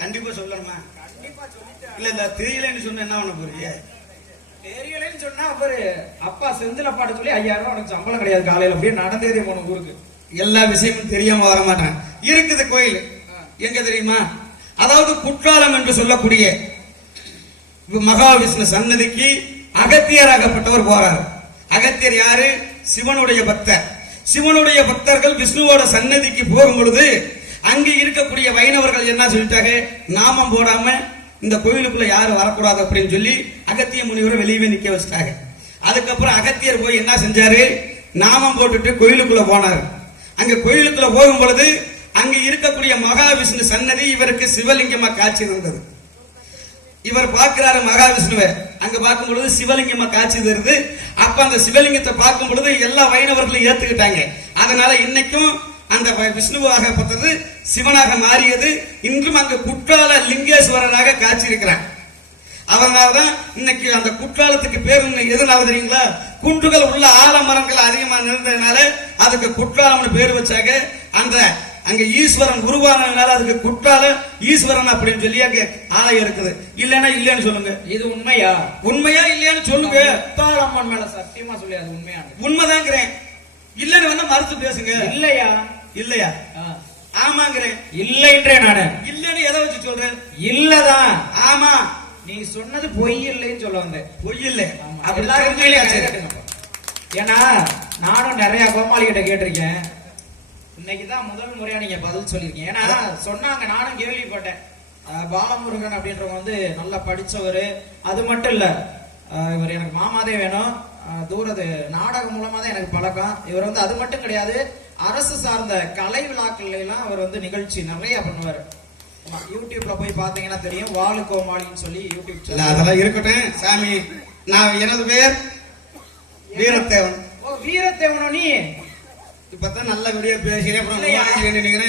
கண்டிப்பா சொல்லணுமா? கண்டிப்பா சொல்லிட்டேன். இல்ல தெரியலன்னு சொன்ன என்ன பண்ண போறீங்க? தெரியலன்னு சொன்னா அவரு அப்பா செந்தில பாட்டு சொல்லி 5000 ரூபாய் உனக்கு சம்பளம் கிடையாது காலையில அப்படியே நடந்தேதே போன ஊருக்கு. எல்லா விஷயமும் தெரியாம வர மாட்டேன். இருக்குது கோயில் எங்க தெரியுமா? அதாவது குற்றாலம் என்று சொல்லக்கூடிய மகாவிஷ்ணு சன்னதிக்கு அகத்தியராகப்பட்டவர் போறார். அகத்தியர் யாரு? சிவனுடைய பக்தர். சிவனுடைய பக்தர்கள் விஷ்ணுவோட சன்னதிக்கு போகும் பொழுது அங்கே இருக்கக்கூடிய வைணவர்கள் என்ன சொல்லிட்டாங்க, நாமம் போடாம இந்த கோயிலுக்குள்ள யாரும் வரக்கூடாது அப்படின்னு சொல்லி அகத்திய முனிவரை வெளியவே நிக்க வச்சுட்டாங்க. அதுக்கப்புறம் அகத்தியர் போய் என்ன செஞ்சாரு, நாமம் போட்டுட்டு கோயிலுக்குள்ள போனார். அங்க கோயிலுக்குள்ள போகும் பொழுது அங்க இருக்கக்கூடிய மகாவிஷ்ணு சன்னதி இவருக்கு சிவலிங்கமா காட்சி இருந்தது. இவர் பார்க்கிறாரு மகாவிஷ்ணுவை. அங்க பார்க்கும் பொழுது சிவலிங்கமா காட்சி தருது. அப்ப அந்த சிவலிங்கத்தை பார்க்கும் பொழுது எல்லா வைணவர்களும் ஏத்துக்கிட்டாங்க. அதனால இன்னைக்கும் அந்த விஷ்ணுவாகப்பட்டது சிவனாக மாறியது. இன்றும் அங்கு குற்றால லிங்கேஸ்வரராக காட்சி இருக்கிறார். அதனாலதான் இன்னைக்கு அந்த குற்றாலத்துக்கு பேரு எதனால தெரியுங்களா? குன்றுகள் உள்ள ஆலமரங்கள் அதிகமா இருந்ததுனால அதுக்கு குற்றாலம்னு பேர் வச்சாங்க. அந்த அங்க ஈஸ்வரன் உருவானதுனால அதுக்கு குற்றால ஈஸ்வரன் அப்படின்னு சொல்லி அங்க ஆலயம் இருக்குது. இல்லன்னா இல்லன்னு சொல்லுங்க. இது உண்மையா? உண்மையா இல்லையான்னு சொல்லுங்க. குற்றாலம்மன் மேல சத்தியமா சொல்லி அது உண்மையா? உண்மைதாங்கிறேன். இல்லன்னு வேணா மறுத்து பேசுங்க. இல்லையா? இல்லையா? ஆமாங்கிறேன். இல்லைன்றேன் நானு. இல்லன்னு எதை வச்சு சொல்றேன்? இல்லதான். ஆமா, நீ சொன்னது பொய் இல்லைன்னு சொல்ல வந்தேன். பொய் இல்லை. ஏன்னா நானும் நிறைய கோமாளி கிட்ட கேட்டிருக்கேன். இன்னைக்குதான் முதல் முறையா நீங்க பதில் சொல்லிருக்கீங்க. ஏன்னா சொன்னாங்க, நானும் கேள்விப்பட்டேன். பாலமுருகன் அப்படின்றவங்க வந்து நல்லா படிச்சவரு. அது மட்டும் இல்ல, இவர் எனக்கு மாமாதே வேணும். தூரது நாடகம் மூலமா தான் எனக்கு பழக்கம். இவர் வந்து அது மட்டும் கிடையாது, அரசு சார்ந்த கலை விழாக்கள் எல்லாம் அவர் வந்து நிகழ்ச்சி நிறைய பண்ணுவார். யூடியூப்ல போய் பாத்தீங்கன்னா தெரியும், வாலு கோமாளின்னு சொல்லி யூடியூப் சேனல். அதெல்லாம் இருக்கட்டும் சாமி. நான் எனது பெயர் வீரத்தேவன். ஓ, வீரத்தேவனோ நீ? இப்பதான் நல்ல விடிய பேசுறேன்.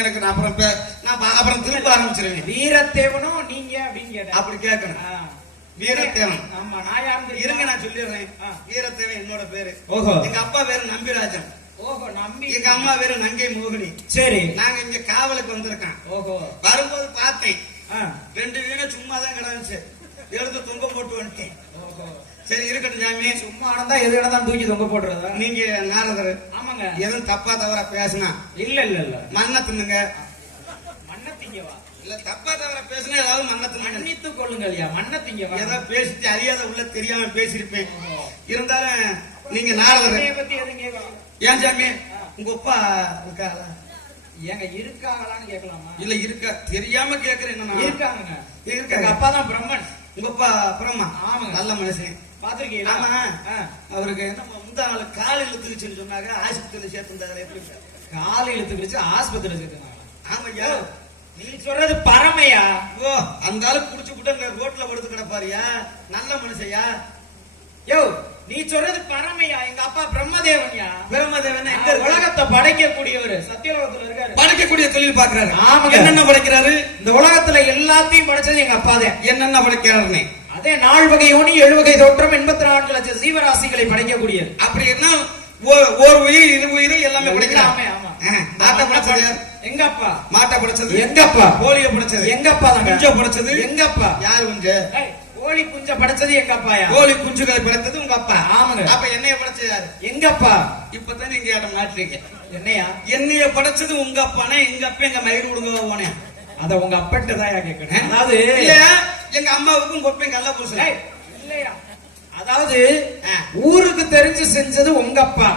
எனக்கு அப்புறம் திரும்ப ஆரம்பிச்சிருவேன். வீரத்தேவனோ நீங்க அப்படின்னு கேட்டேன். அப்படி கேட்கணும். வீரத்தேவன். ஆமா, நான் யாரு இருங்க, நான் சொல்லிடுறேன். வீரத்தேவன் என்னோட பேரு. ஓஹோ. எங்க அப்பா பேரு நம்பிராஜன். ஓஹோ, நம்பி. எங்க அம்மா பேரு நங்கை மோகினி. சரி. நாங்க இங்க காவலுக்கு வந்திருக்கோம். ஓஹோ. வரும்போது பார்த்தேன், 2 வீணை சும்மா தான் கிடந்துச்சு. எடுத்து தொங்க போட்டு வந்துட்டேன். ஓஹோ. சரி இருக்கட்டும் சாமி. சும்மா ஆனதா எது வேணாலும் தூக்கி தொங்க போடுறதா? நீங்க நாரதர். ஆமாங்க. எதுவும் தப்பா தவறா பேசினா இல்ல இல்ல இல்ல மண்ணை தின்னுங்க. மண்ணை திங்கவா? இல்ல தப்பா தவறா பேசினா ஏதாவது மண்ணை தின்னுங்க. மன்னித்து கொள்ளுங்கள் ஐயா, மண்ணை திங்கவா? ஏதாவது பேசிட்டு அறியாத உள்ள தெரியாம பேசிருப்பேன். இருந்தாலும் நீங்க நாரதர் பத்தி எதுவும் கேட்கலாம்? ஏன் சாமி, உங்க அப்பா இருக்காங்களா? ஏங்க இருக்காங்களான்னு கேட்கலாமா? இல்ல இருக்கா, தெரியாம கேக்குறேன். இருக்காங்க. இருக்காங்க. அப்பா தான் பிரம்மன். உங்க அப்பா பிரம்மா? ஆமாங்க. நல்ல மனுஷன். பாத்திருக்கீங்களா? ஆமா. அவருக்கு என்ன முந்தா நாள் கால் இழுத்துச்சுன்னு சொன்னாங்க. ஆஸ்பத்திரியில சேர்த்துருந்தாரு. எப்படி காலை இழுத்துக்கிச்சு ஆஸ்பத்திரியில சேர்த்துனாங்க? ஆமாய்யா. நீ சொல்றது பரமையா? ஓ, அந்த ஆளு குடிச்சு விட்டு ரோட்ல படுத்து கிடப்பாருயா. நல்ல மனுஷையா. யோ, நீ சொல்றது பரமையா? எங்க அப்பா பிரம்மதேவன்யா. பிரம்மதேவன் எங்க உலகத்தை படைக்கக்கூடியவர், சத்தியலோகத்துல இருக்காரு. படைக்கக்கூடிய தொழில் பாக்குறாரு. ஆமாங்க. என்னென்ன படைக்கிறாரு? இந்த உலகத்துல எல்லாத்தையும் படைச்சது எங்க அப்பா தான். என்னென்ன படைக்கிறாருன்னு அதே 4 வகை யோனி 7 வகை தோற்றம் 84 லட்சம் ஜீவராசிகளை படைக்கக்கூடியது. அப்படி என்ன ஒரு உயிர் 2 உயிர் எல்லாமே படைக்கிறாங்க. ஆமா. மாட்டை படைச்சது எங்க அப்பா. மாட்டை படைச்சது எங்க அப்பா. கோழியை படைச்சது எங்க அப்பா தான். குஞ்ச படைச்சது எங்க அப்பா. யாரு குஞ்சு? கோழி குஞ்ச படைச்சது எங்க அப்பாயா? கோழி குஞ்சுகளை படைத்தது உங்க அப்பா. ஆமாங்க. அப்ப என்னைய படைச்சது யாரு? எங்க அப்பா. இப்பதான் நீங்க இடம் மாற்றிருக்க. என்னையா? என்னைய படைச்சது உங்க அப்பானே. எங்க அப்பா எங்க மயிறு விடுங்க போனே. அத உங்க அப்பட்ட தான் கேட்கணும். அதாவது இல்ல, எங்க அம்மாவுக்கும் கொப்பையும் கல்ல பூசல. இல்லையா? அதாவது ஊருக்கு தெரிஞ்சு செஞ்சது உங்க அப்பா,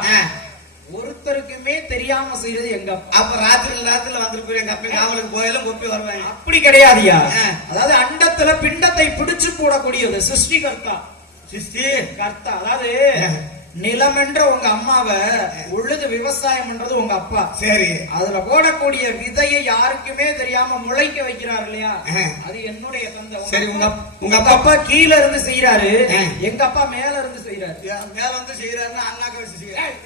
ஒருத்தருக்குமே தெரியாம செய்யறது எங்க அப்பா. அப்ப ராத்திரில வந்துட்டு எங்க அப்பா காவலுக்கு போயாலும் கொப்பி வருவாங்க. அப்படி கிடையாதுயா. அதாவது அண்டத்துல பிண்டத்தை பிடிச்சு போடக்கூடியது சிருஷ்டிகர்த்தா. சிருஷ்டி கர்த்தா. அதாவது நிலம் என்ற உங்க அம்மாவை உழுது விவசாயம் பண்றது உங்க அப்பா. சரி. அதுல போடக்கூடிய விதையை யாருக்குமே தெரியாம முளைக்க வைக்கிறாரு இல்லையா, அது என்னுடைய தந்தை. சரி. உங்க அப்பா கீழ இருந்து செய்யறாரு, எங்க அப்பா மேல இருந்து செய்யறாரு. மேல வந்து செய்யறாருன்னா அண்ணாக்க வச்சு செய்யறாரு.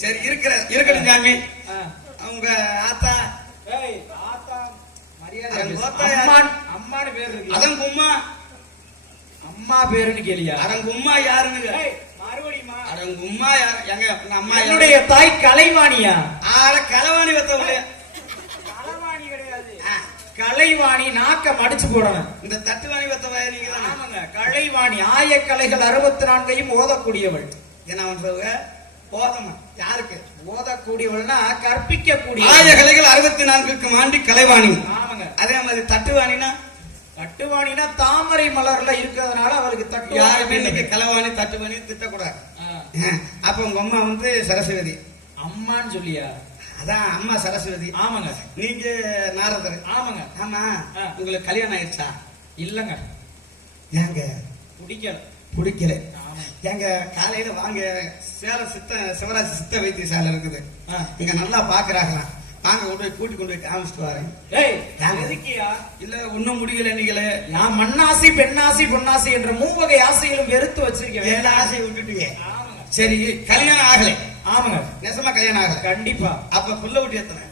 சரி இருக்கட்டும் சாமி. அவங்க ஆத்தா ஆத்தா மரியாதை அம்மானு பேர் இருக்கு. அதான் கும்மா. அம்மா பேருன்னு கேளியா? அரங்கும்மா யாருன்னு மறுபடியுமா? அரங்கும்மா யாரு? எங்க அம்மா என்னுடைய தாய் கலைவாணியா? களவாணி வத்தவங்க. களவாணி கிடையாது. கலைவாணி நாக்க மடிச்சு போடணும். இந்த தட்டுவாணி வத்த நீங்க தான். ஆமாங்க, கலைவாணி ஆயக்கலைகள் 64ஐயும் ஓதக்கூடியவள். என்ன பண்றவங்க போதமா யாருக்கு ஓதக்கூடியவள்னா கற்பிக்கக்கூடிய. ஆய கலைகள் 64க்கு மாண்டி கலைவாணி. ஆமாங்க. அதே மாதிரி தட்டுவாணினா தட்டுவாணினா தாமரை மலர்ல இருக்கிறதுனால அவளுக்கு தட்டு. யாருமே இன்னைக்கு கலைவாணி தட்டுவாணி திட்டக்கூடாது. அப்ப உங்க அம்மா வந்து சரஸ்வதி அம்மான்னு சொல்லியா? அதான் அம்மா சரஸ்வதி. ஆமாங்க. நீங்க நாரதர். ஆமாங்க. ஆமா. உங்களுக்கு கல்யாணம் ஆயிடுச்சா? இல்லங்க. ஏங்க பிடிக்கல? பிடிக்கல. எங்க காலையில வாங்க, சேலம் சிவராஜ் சித்த வைத்தியசாலை இருக்குது, இங்க நல்லா பாக்குறாங்களாம். வாங்க கொண்டு போய் கூட்டி கொண்டு போய் காமிச்சிட்டு வரேன். இல்ல ஒன்னும் முடியல. நீங்களே நான் மண்ணாசி பெண்ணாசி பொன்னாசி என்ற 3 வகை ஆசைகளும் வெறுத்து வச்சிருக்கேன். எல்லா ஆசையை விட்டுட்டீங்க. சரி, கல்யாணம் ஆகலை? ஆமாங்க. நெசமா கல்யாணம் ஆகல? கண்டிப்பா. அப்ப புள்ள குட்டி எத்தனை?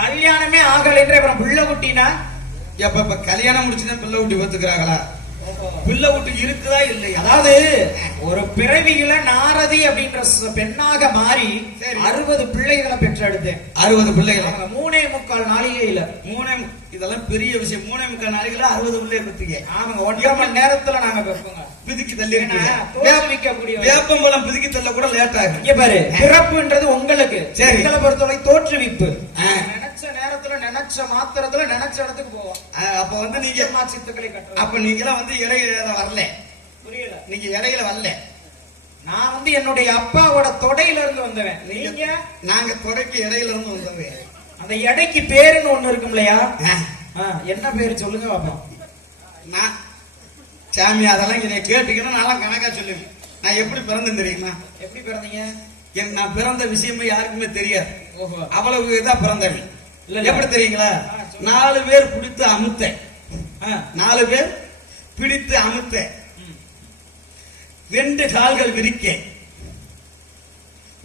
கல்யாணமே ஆகலைன்ற அப்புறம் புள்ள குட்டினா இப்ப கல்யாணம் முடிச்சுதான் பிள்ளை குட்டி ஒத்துக்கிறாங்களா? பிள்ளை குட்டி இருக்குதா இல்லையா? அதாவது ஒரு பிறவியில நாரதி அப்படின்ற பெண்ணாக மாறி 60 பிள்ளைகளை பெற்றெடுத்தேன். 60 பிள்ளைகளை 3.25 நாளிகையில. இதெல்லாம் பெரிய விஷயம். 3.25 நாளைக்குள்ள 60 பிள்ளைய பெற்றீங்க. ஆமாங்க. 1.5 மணி நேரத்துல நாங்க பெற்றோங்க. பிதுக்கி தள்ளி வேப்பம்பழம் பிதுக்கி தள்ள கூட லேட் ஆகும். இங்க பாரு, பிறப்புன்றது உங்களுக்கு. சரி, எங்களை பொறுத்தவரை தோற்றுவிப்பு. நினைச்ச நேரத்துல நினைச்ச மாத்திரத்துல நினைச்ச இடத்துக்கு போவோம். அப்ப வந்து நீங்க சித்துக்களை கட்டுறோம். அப்ப நீங்க எல்லாம் வந்து இடையில வரல. புரியல? நீங்க இடையில வரல. நான் வந்து என்னுடைய அப்பாவோட தொடையில இருந்து வந்தவன். நீங்க? நாங்க தொடைக்கு இடையில இருந்து வந்தவன். அந்த எடைக்கு பேருன்னு ஒண்ணு இருக்கும் இல்லையா? என்ன பேரு சொல்லுங்க பாப்போம். நான் சாமி அதெல்லாம் இதை கேட்டுக்கணும். நான் கணக்கா சொல்லுவேன். நான் எப்படி பிறந்தேன் தெரியுமா? எப்படி பிறந்தீங்க? நான் பிறந்த விஷயமே யாருக்குமே தெரியாது. அவ்வளவு இதா பிறந்தேன். எப்படி தெரியுங்களா? 4 பேர் பிடித்து அமுத்த. 4 பேர் பிடித்து அமுத்த. 2 கால்கள் விரிக்க,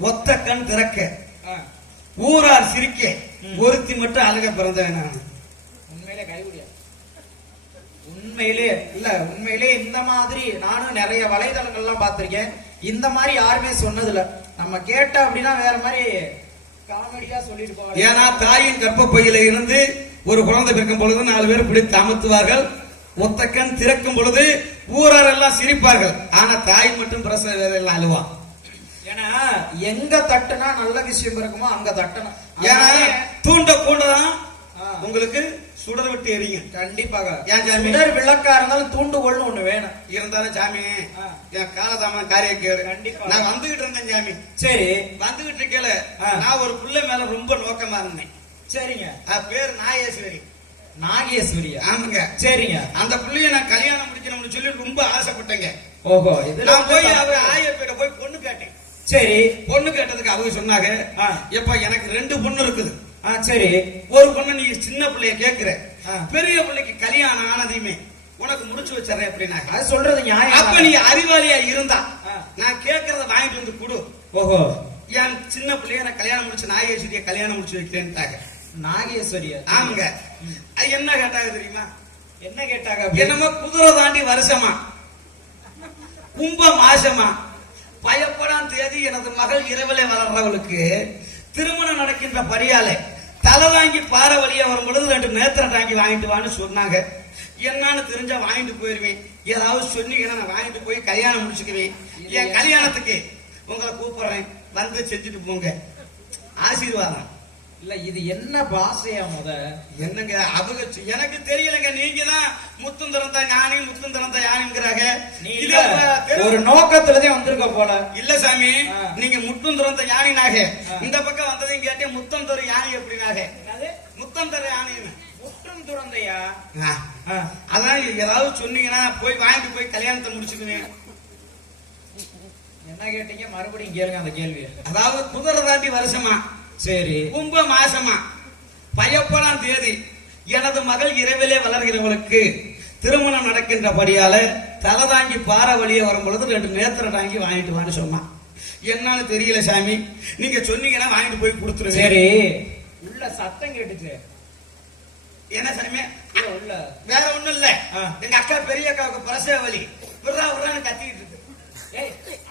ஒத்த கண் திறக்க, ஊரார் சிரிக்க, ஒருத்தி மட்டும் அழக பிறந்தவன் நான். உண்மையிலே கைவிடியா? உண்மையிலே இல்ல, உண்மையிலே இந்த மாதிரி நானும் நிறைய வலைதளங்கள்லாம் பார்த்திருக்கேன். இந்த மாதிரி யாருமே சொன்னதில்ல. நம்ம கேட்ட அப்படின்னா வேற மாதிரி காமெடியா சொல்லிட்டு போவாங்க. ஏன்னா தாயின் கர்ப்பப்பையில இருந்து ஒரு குழந்தை பிறக்கும் பொழுது 4 பேர் பிடித்து அமுத்துவார்கள். ஒத்தக்கண் திறக்கும் பொழுது ஊரார் எல்லாம் சிரிப்பார்கள். ஆனா தாய் மட்டும் பிரசவ வேதனையில அழுவா. ஏன்னா எங்க தட்டுனா நல்ல விஷயம் இருக்குமோ அங்க தட்டணும். ஏன்னா தூண்ட கூண்டதான் உங்களுக்கு சுடர் விட்டு எரியும். கண்டிப்பாக. ஏன் சாமி? சுடர் விளக்கா இருந்தாலும் தூண்டுகோல்னு ஒண்ணு வேணும். இருந்தாலும் சாமி என் காலதாம காரிய கேடு. கண்டிப்பா. நான் வந்துகிட்டு இருந்தேன் சாமி. சரி, வந்துகிட்டு இருக்கல நான் ஒரு பிள்ளை மேல ரொம்ப நோக்கமா இருந்தேன். சரிங்க. பேர் நாகேஸ்வரி. நாகேஸ்வரியா? ஆமாங்க. சரிங்க. அந்த பிள்ளைய நான் கல்யாணம் முடிக்கணும்னு சொல்லி ரொம்ப ஆசைப்பட்டேங்க. ஓஹோ. நான் போய் அவ ஆயப்பேட்ட போய் பொண்ணு கேட்டேன். சரி, பொண்ணு கேட்டதுக்கு அவங்க சொன்னாங்க, எப்ப எனக்கு 2 பொண்ணு இருக்குது. சரி, ஒரு பொண்ணு நீ சின்ன பிள்ளைய கேக்குற, பெரிய பிள்ளைக்கு கல்யாணம் ஆனதையுமே உனக்கு முடிச்சு வச்சிடறேன் அப்படின்னாங்க. அது சொல்றது நியாயம். அப்ப நீ அறிவாளியா இருந்தா நான் கேட்கறத வாங்கிட்டு வந்து கொடு. ஓஹோ. என் சின்ன பிள்ளைய நான் கல்யாணம் முடிச்சு நாகேஸ்வரிய கல்யாணம் முடிச்சு வைக்கிறேன்ட்டாங்க. நாகேஸ்வரியா? ஆமாங்க. என்ன கேட்டாங்க தெரியுமா? என்ன கேட்டாங்க? என்னமோ குதிரை தாண்டி வருஷமா, கும்ப மாசமா, பயப்படான் தேதி எனது மகள் இரவிலே வளர்றவளுக்கு திருமணம் நடக்கின்ற பரியாலே தலை வாங்கி பாறை வழியா வரும் பொழுது 2 நேத்திர டாங்கி வாங்கிட்டு வான்னு சொன்னாங்க. என்னன்னு தெரிஞ்சா வாங்கிட்டு போயிருவேன். ஏதாவது சொன்னீங்கன்னா நான் வாங்கிட்டு போய் கல்யாணம் முடிச்சுக்குவேன். என் கல்யாணத்துக்கு உங்களை கூப்பிடுறேன், வந்து செஞ்சுட்டு போங்க. ஆசீர்வாதம். இல்ல, இது என்ன பாசையா? என்னங்க அவங்க எனக்கு தெரியலங்க. நீங்க தான் முத்தம் திறந்த ஞானி முத்தம் திறந்த யானிங்கிறாங்க. ஒரு நோக்கத்துலதான் வந்திருக்க போல. இல்ல சாமி, நீங்க முத்தம் திறந்த யானினாக இந்த பக்கம் வந்ததையும் கேட்டேன். முத்தம் தர யானி எப்படினாக? முத்தம் தர யானி முத்தம் துறந்தையா? அதான் ஏதாவது சொன்னீங்கன்னா போய் வாங்கிட்டு போய் கல்யாணத்தை முடிச்சுக்குவேன். என்ன கேட்டீங்க? மறுபடியும் கேளுங்க அந்த கேள்வி. அதாவது குதிரை தாண்டி வருஷமா, சரி, கும்ப மாசமா, பயப்படான் தேதி எனது மகள் இரவிலே வளர்கிறவளுக்கு திருமணம் நடக்கின்றபடியால தலை தாங்கி பாறை வழியே வரும் பொழுது 2 நேத்திர தாங்கி வாங்கிட்டு வான்னு சொன்னான். என்னன்னு தெரியல சாமி, நீங்க சொன்னீங்கன்னா வாங்கிட்டு போய் கொடுத்துருங்க. சரி, உள்ள சத்தம் கேட்டுச்சு. என்ன சாமி? உள்ள வேற ஒண்ணும் இல்ல, எங்க அக்கா பெரிய அக்காவுக்கு பிரசவ வலி விடுறான்னு கத்திட்டு இருக்கு.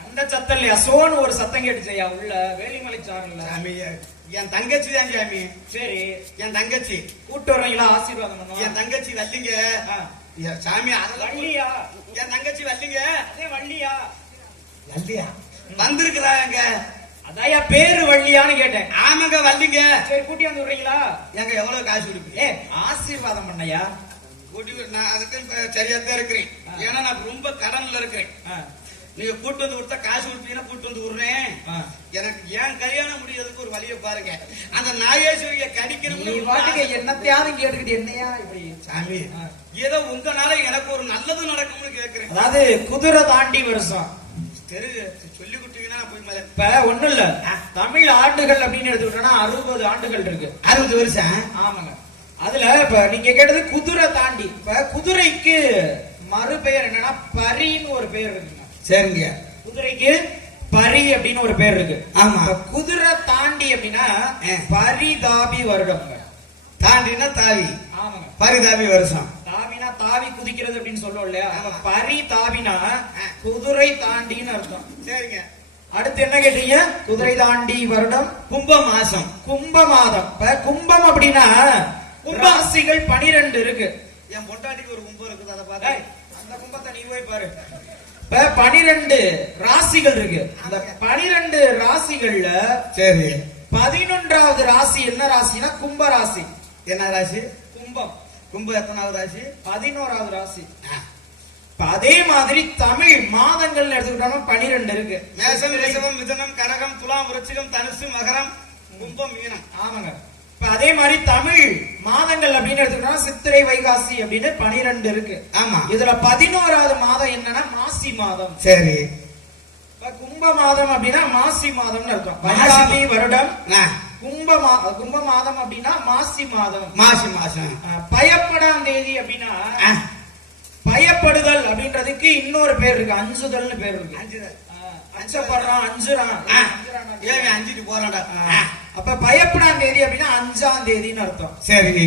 அந்த சத்தம் இல்லையா? சோனு ஒரு சத்தம் கேட்டுச்சையா உள்ள வேலிமலை சாரல்ல. என் தங்கச்சி தான் சாமி. சரி, என் தங்கச்சி கூட்டு வர்றீங்களா? ஆசீர்வாதம் பண்ணுவோம். என் தங்கச்சி வல்லிங்க ஆ. சாமி. அதெல்லாம் வள்ளியா? என் தங்கச்சி வல்லிங்க அதே வள்ளியா? வல்லியா வந்திருக்கிறாங்க. அதாயா பேரு வள்ளியான்னு கேட்டேன். ஆமாங்க வல்லிங்க. சரி, கூட்டி வந்து விடுறீங்களா? எங்க எவ்வளவு காசு கொடுப்பீங்க? ஆசீர்வாதம் பண்ணையா. கூட்டி நான் அதுக்கு சரியா தான் இருக்கிறேன். ஏன்னா நான் ரொம்ப கடன்ல இருக்கிறேன். நீங்க கூட்டு வந்து கொடுத்தா காசு கொடுத்தீங்கன்னா கூட்டு வந்து விடுறேன். எனக்கு ஏன் கல்யாணம் முடியறதுக்கு ஒரு வழியை பாருங்க. அந்த நாகேஸ்வரிய கடிக்கிறவங்க என்னத்தையாவது கேட்டுக்கிட்டு என்னையா இப்படி? சாமி, ஏதோ உங்கனால எனக்கு ஒரு நல்லது நடக்கும்னு கேக்குறேன். அதாவது குதிரை தாண்டி வருஷம் சொல்லி கொடுத்தீங்கன்னா போய் மேல. இப்ப ஒண்ணும் இல்ல, தமிழ் ஆண்டுகள் அப்படின்னு எடுத்துக்கிட்டோம்னா 60 ஆண்டுகள் இருக்கு. 60 வருஷம். ஆமாங்க. அதுல இப்ப நீங்க கேட்டது குதிரை தாண்டி. இப்ப குதிரைக்கு மறுபெயர் என்னன்னா பரின்னு ஒரு பெயர் இருக்குங்க. சரிங்க. குதிரைக்கு பரி அப்படின்னு ஒரு பேர் இருக்கு. ஆமா. குதிரை தாண்டி அப்படின்னா பரிதாபி வருடம். தாண்டினா தாவி. ஆமாங்க. பரிதாபி வருஷம். தாவினா தாவி குதிக்கிறது அப்படின்னு சொல்லுவோம் இல்லையா? பரி தாவினா குதிரை தாண்டின்னு அர்த்தம். சரிங்க. அடுத்து என்ன கேட்டீங்க? குதிரை தாண்டி வருடம் கும்ப மாசம். கும்ப மாதம். இப்ப கும்பம் அப்படின்னா ராசிகள் 12 இருக்கு. என் பொண்டாட்டிக்கு ஒரு கும்பம் இருக்குது. அதை பாரு. அந்த கும்பத்தை நீ போய் பாரு. இப்ப 12 ராசிகள் இருக்கு. அந்த 12 ராசிகள்ல சரி 11வது ராசி என்ன ராசினா கும்ப ராசி. என்ன ராசி? கும்பம். கும்பம் எத்தனாவது ராசி? 11வது ராசி. அதே மாதிரி தமிழ் மாதங்கள் எடுத்துக்கிட்டோம்னா 12 இருக்கு. மேஷம், ரிஷபம், மிதுனம், கடகம், துலாம், விருச்சிகம், தனுசு, மகரம், கும்பம், மீனம். ஆமாங்க. இப்ப அதே மாதிரி தமிழ் மாதங்கள் அப்படின்னு எடுத்துக்கிட்டோம்னா சித்திரை, வைகாசி அப்படின்னு 12 இருக்கு. ஆமா. இதுல 11வது மாதம் என்னன்னா மாசி மாதம். சரி. கும்ப மாதம் அப்படின்னா மாசி மாதம்னு அர்த்தம். வைகாசி வருடம் கும்ப மாதம் அப்படின்னா மாசி மாதம். மாசி மாசம். பயப்படாம் தேதி அப்படின்னா பயப்படுதல் அப்படின்றதுக்கு இன்னொரு பேர் இருக்கு. அஞ்சுதல்னு பேர் இருக்கு. அஞ்சுதல். அஞ்சப்படுறான், அஞ்சுறான். ஏன் அஞ்சிட்டு போறான்டா? அப்ப பயப்படாம் தேதி அப்படின்னா 5ஆம் தேதின்னு அர்த்தம். சரி.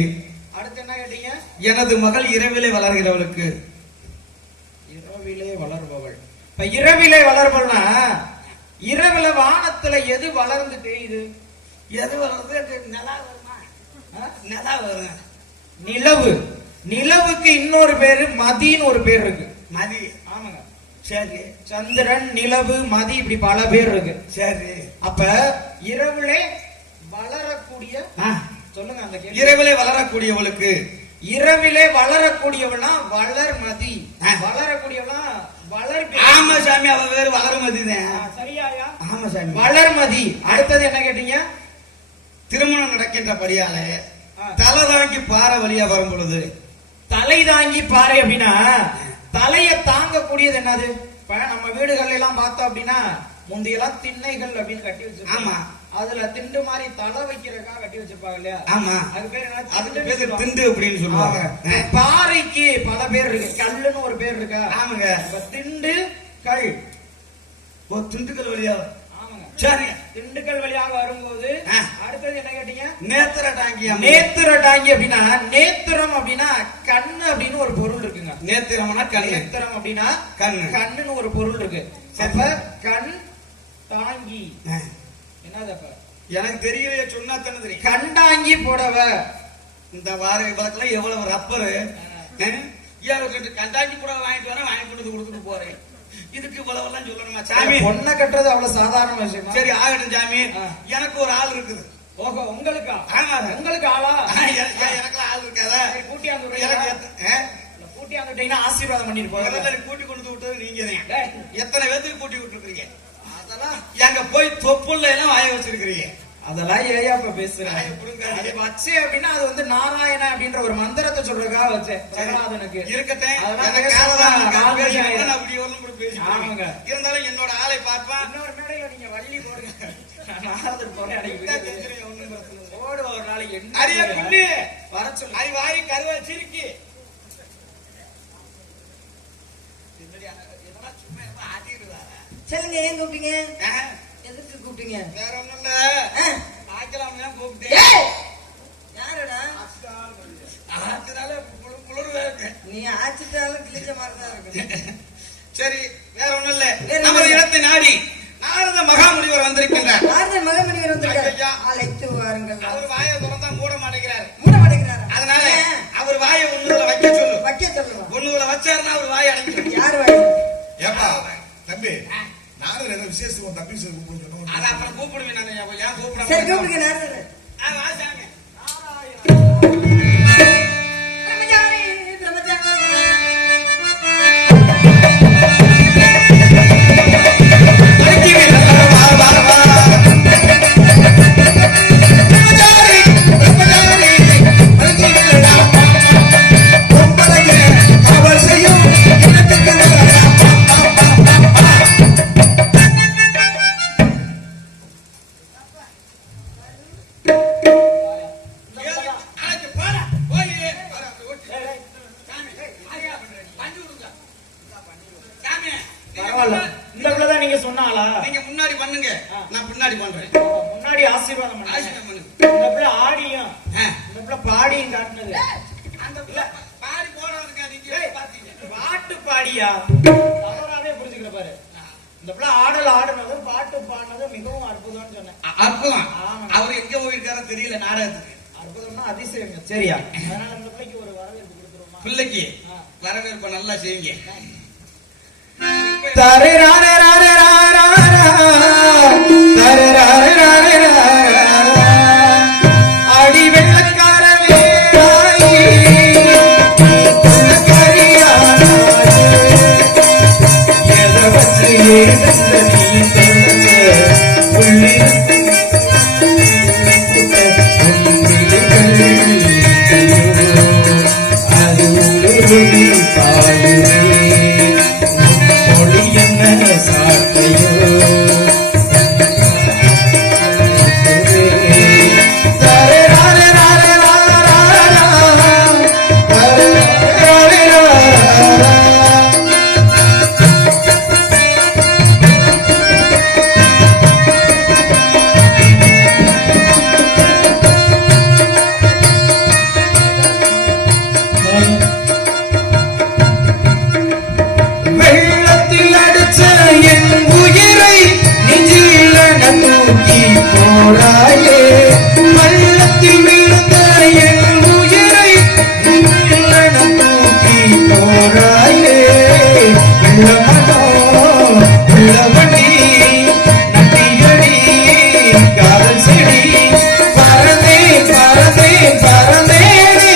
அடுத்து என்ன கேட்டீங்க? எனது மகள் இரவிலே வளர்கிறவளுக்கு. இரவிலே வளர்பவள். இப்ப இரவிலே வளர்பவள்னா இரவுல வானத்துல எது வளர்ந்து தெரியுது? எது வளர்றது? நிலா வருமா? நிலா வரும். நிலவு. நிலவுக்கு இன்னொரு பேரு மதின்னு ஒரு பேர் இருக்கு. மதி. ஆமாங்க. சரி. சந்திரன், நிலவு, மதி இப்படி பல பேர் இருக்கு. சரி. அப்ப இரவிலே வளரக்கூடிய சொல்லுங்க அந்த கேள்வி. இரவிலே வளரக்கூடியவளுக்கு. இரவிலே வளரக்கூடியவனா வளர்மதி. வளரக்கூடியவனா வளர். ஆமா சாமி, அவ வேறு வளர்மதி தான். சரியாயா? ஆமா சாமி, வளர்மதி. அடுத்தது என்ன கேட்டீங்க? திருமணம் நடக்கின்றபடியால தலை தாங்கி பாறை வழியா வரும் பொழுது. தலை தாங்கி பாறை அப்படின்னா தலைய தாங்கக்கூடியது என்னது? இப்ப நம்ம வீடுகள் எல்லாம் பார்த்தோம் அப்படின்னா முந்தையெல்லாம் திண்ணைகள் அப்படின்னு கட்டி வச்சிருப்பாங்க. ஆமா. அதுல திண்டு மாதிரி தலை வைக்கிறதுக்காக கட்டி வச்சிருப்பாங்க இல்லையா? ஆமா. அது பேர் என்ன? அதுக்கு பேர் திண்டு அப்படின்னு சொல்லுவாங்க. பாறைக்கு பல பேர் இருக்கு. கல்லுன்னு ஒரு பேர் இருக்கா? ஆமாங்க. திண்டு கல். ஓ, திண்டுக்கல் வழியா. ஆமாங்க. சரி. திண்டுக்கல் வழியாக வரும்போது அடுத்தது என்ன கேட்டீங்க? நேத்திர டாங்கி. நேத்திர டாங்கி அப்படின்னா நேத்திரம் அப்படின்னா கண்ணு அப்படின்னு ஒரு பொருள் இருக்குங்க. நேத்திரம்னா கண்ணு. நேத்திரம் அப்படின்னா கண்ணு. கண்ணுன்னு ஒரு பொருள் இருக்கு. அப்ப கண் தாங்கி என்னது? எனக்கு தெரியலையே, சொன்னா தானே தெரியும். கண்டாங்கி புடவ. இந்த வார இவளுக்கெல்லாம் எவ்வளவு ரப்பரு. கண்டாங்கி புடவை வாங்கிட்டு வரேன், வாங்கி கொண்டு கொடுத்துட்டு போறேன். இதுக்கு இவ்வளவு எல்லாம் சொல்லணுமா சாமி? பொண்ணை கட்டுறது அவ்வளவு சாதாரண விஷயம். சரி ஆகட்டும் சாமி. எனக்கு ஒரு ஆள் இருக்குது. ஓஹோ, உங்களுக்கா? ஆமா, உங்களுக்கு ஆளா? எனக்கு ஆள் இருக்காதா? கூட்டியாந்து கூட்டியாந்துட்டீங்கன்னா ஆசீர்வாதம் பண்ணிட்டு போக. கூட்டி கொண்டு விட்டது நீங்க தான். எத்தனை பேருக்கு கூட்டி விட்டுருக்கீங்க? அதெல்லாம் எங்க போய் தொப்புள்ள எல்லாம் வாய வச்சிருக்கிறீங்க. அதெல்லாம் ஏயா இப்ப பேசுறேன். வச்சே அப்படின்னா அது வந்து நாராயண அப்படின்ற ஒரு மந்திரத்தை சொல்றதுக்காக வச்சேன். ஜெகநாதனுக்கு இருக்கட்டும். இருந்தாலும் என்னோட ஆளை பார்ப்பான். இன்னொரு மேடையில நீங்க வள்ளி போடுங்க. ஓடு ஒரு நாளைக்கு அரிய புண்ணு வர சொல்லு. அறிவாயி கருவா சிரிக்கி. சொல்லுங்க, ஏன் கூப்பிட்டீங்க? எதுக்கு கூப்பிட்டீங்க? வேற ஒண்ணும் இல்ல, ஆக்கலாம் கூப்பிட்டேன். யாருடா? நீ ஆச்சுட்டாலும் கிழிச்ச மாதிரிதான் இருக்கு. சரி, வேற ஒண்ணும் இல்ல. நமது இடத்தை நாடி நாரத மகாமுனிவர் வந்திருக்கின்றார். நாரத மகாமுனிவர் வந்திருக்கார். அழைத்து வச்சாருன்னா அவர் வாய் அடைஞ்சிடும். யார் வாய்? ஏப்பா தம்பி, நானும் ஏதோ விசேஷம் உன் தம்பி சொல்லி கூப்பிட சொன்னோம். அதை அப்புறம் கூப்பிடுவேன் நான். ஏன் கூப்பிடாம சரி கூப்பிடுங்க நேரத்துல. வாசாங்க. பிரம்மச்சாரி, பிரம்மச்சாரி. பரவாயில்ல, இந்த பிள்ளைதான் நீங்க சொன்னாங்களா? நீங்க முன்னாடி பண்ணுங்க, நான் பின்னாடி பண்றேன். முன்னாடி ஆசீர்வாதம் பண்ணுங்க. ஆசீர்வாதம் பண்ணுங்க. இந்த பிள்ளை ஆடியும் ஆ. இந்த பிள்ளை பாடியும் காட்டினது. அந்த பிள்ளை பாடி போடுறதுங்க, நீங்க பாத்தீங்க. பாட்டு பாடியா? தவறாவே புரிஞ்சுக்கிற பாரு. இந்த பிள்ளை ஆடல் ஆடுனது பாட்டு பாடினது மிகவும் அற்புதம்னு சொன்னேன். அற்புதம். ஆமா. அவர் எங்க போயிருக்காரோ தெரியல நாடகத்துக்கு. அற்புதம்னா அதிசயங்க. சரியா? அதனால இந்த பிள்ளைக்கு ஒரு வரவேற்பு கொடுத்துருமா? பிள்ளைக்கு வரவேற்பு நல்லா செய்யுங்க. அடி வெள்ளக்கார வெள்ளத்தில் அடிச்ச என் உயிரை நெஞ்சில தூக்கி போடாயே. வெள்ளத்தில் விழுந்த என் உயிரை நெஞ்சில தூக்கி போடாயே. வெள்ளமனோ வெள்ளவண்டி நட்டியடி காதல் செடி பறந்தே பறந்தே பறந்தேனே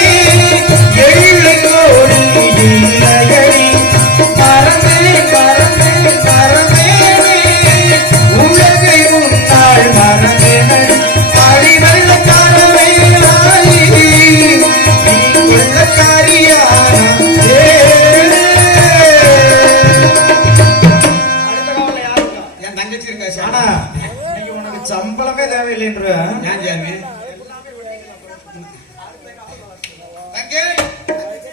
எள்ளு கோடி இல்லையடி. பறந்தே பறந்தே பறந்தேனே உலகை முன்னாள் மறந்தேனடி. அடி வெள்ளக்காரவே ஆயி நீ வெள்ளக்காரியான என் தங்கச்சி இருக்கா ஆனா சார்? இன்னைக்கு உனக்கு சம்பளமே தேவையில்லைன்ற. ஏன் ஜாமி? தங்கை தங்கச்சி